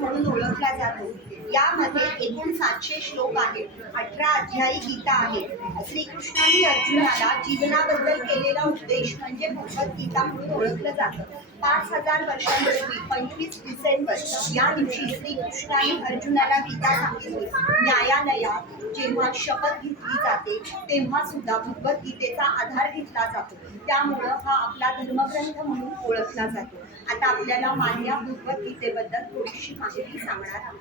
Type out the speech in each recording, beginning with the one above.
म्हणून ओळखला जातो. यामध्ये एकूण 700 श्लोक आहेत, 18 अध्यायी गीता आहेत. श्रीकृष्णांनी अर्जुनाला जीवनाबद्दल केलेला उपदेश म्हणजे भगवद्गीता म्हणून ओळखलं जातं. 5000 वर्षांपूर्वी 25 डिसेंबर या दिवशी श्रीकृष्णांनी अर्जुनाला गीता सांगितली. न्यायालयात जेव्हा शपथ घेतली जाते तेव्हा सुद्धा भगवद्गीतेचा आधार घेतला जातो. त्यामुळं हा आपला धर्मग्रंथ म्हणून ओळखला जातो. आता आपल्याला मान्या भगवद्गीतेबद्दल थोडीशी माहिती सांगणार आहोत.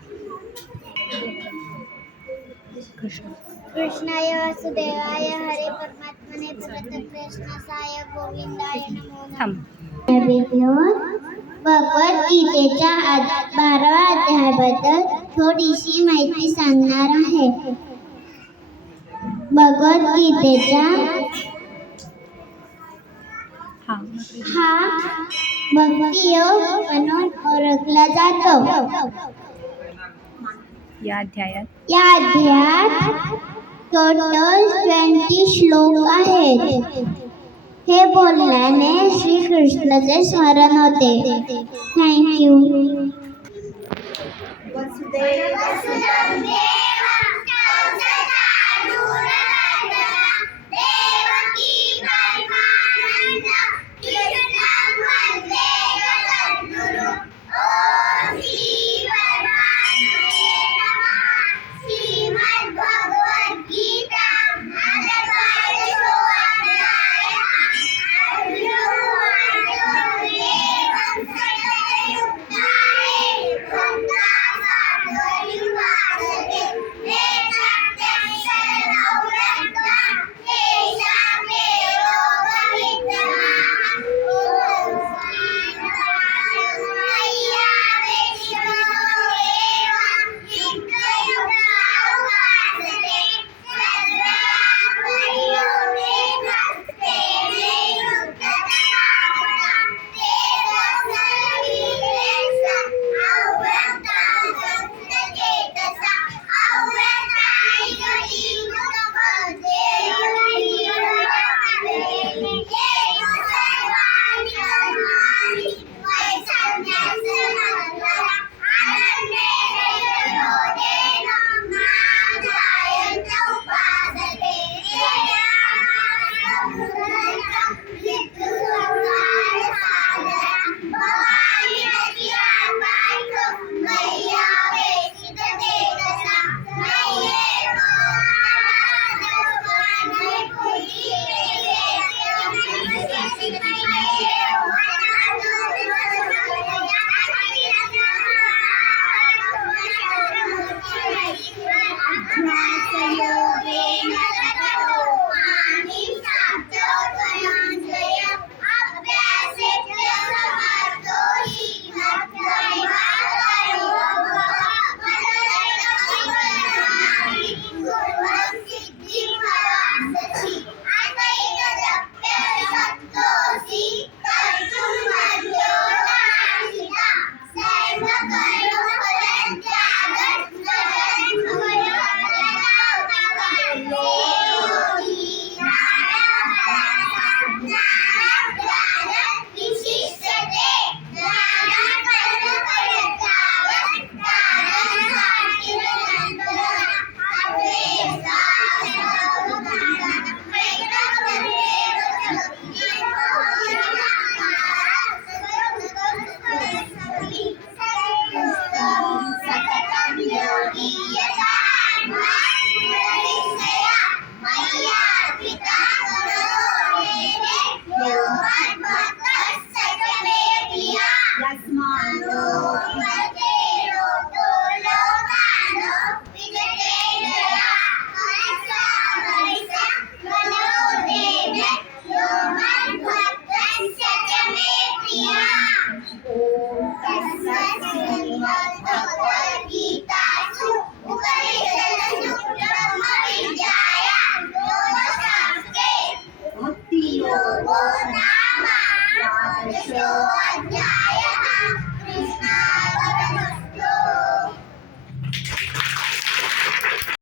कृष्णाय वासुदेवाय हरे परमात्मने कृष्णाय गोविंदाय नमो नमः. भगवद्गीतेच्या 12व्या अध्यायाबद्दल थोडीशी माहिती सांगणार आहे. भगवद्गीतेचा हा भक्तियोग म्हणून ओळखला जातो. या अध्यायात टोटल 20 श्लोक आहेत. हे बोलण्याने श्रीकृष्णाचे स्मरण होते. थँक्यू. वसुदेव